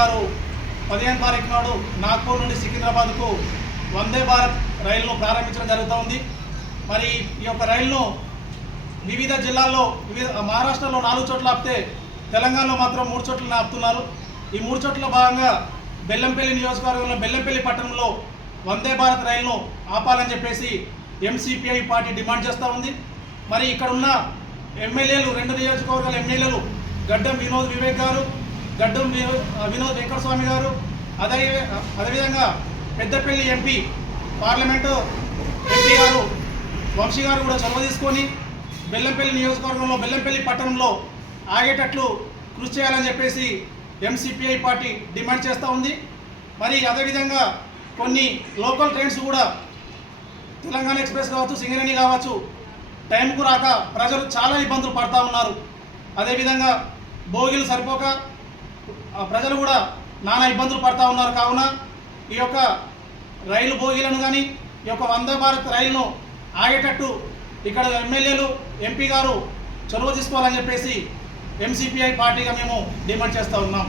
గారు 15వ తారీఖు నాడు నాగ్పూర్ నుండి సికింద్రాబాద్కు వందే భారత్ రైలును ప్రారంభించడం జరుగుతోంది. మరి ఈ యొక్క రైలును వివిధ జిల్లాల్లో మహారాష్ట్రలో 4 చోట్ల ఆపితే తెలంగాణలో మాత్రం 3 చోట్ల ఆపుతున్నారు. ఈ 3 చోట్ల భాగంగా బెల్లంపల్లి నియోజకవర్గంలో బెల్లంపల్లి పట్టణంలో వందే భారత్ రైలును ఆపాలని చెప్పేసి ఎంసీపీఐ పార్టీ డిమాండ్ చేస్తూ ఉంది. మరి ఇక్కడ ఉన్న ఎమ్మెల్యేలు 2 నియోజకవర్గాల ఎమ్మెల్యేలు గడ్డం వినోద్ వివేక్ గారు, గడ్డం వినోద్ వెంకటస్వామి గారు, అదేవిధంగా పెద్దపల్లి ఎంపీ పార్లమెంటు ఎంపీ గారు వంశీ గారు కూడా చొరవ తీసుకొని బెల్లంపల్లి నియోజకవర్గంలో బెల్లంపల్లి పట్టణంలో ఆగేటట్లు కృషి చేయాలని చెప్పేసి ఎంసీపీఐ పార్టీ డిమాండ్ చేస్తూ ఉంది. మరి అదేవిధంగా కొన్ని లోకల్ ట్రైన్స్ కూడా తెలంగాణ ఎక్స్ప్రెస్ కావచ్చు, సింగరేణి కావచ్చు, టైంకు రాక ప్రజలు చాలా ఇబ్బందులు పడుతూ ఉన్నారు. అదేవిధంగా బోగీలు సరిపోక ప్రజలు కూడా నానా ఇబ్బందులు పడుతూ ఉన్నారు. కావున ఈ యొక్క రైలు బోగీలను కానీ ఈ యొక్క వందే భారత్ రైలును ఆగేటట్టు ఇక్కడ ఎమ్మెల్యేలు ఎంపీ గారు చొరవ తీసుకోవాలని చెప్పేసి ఎంసీపీఐ పార్టీగా మేము డిమాండ్ చేస్తూ ఉన్నాం.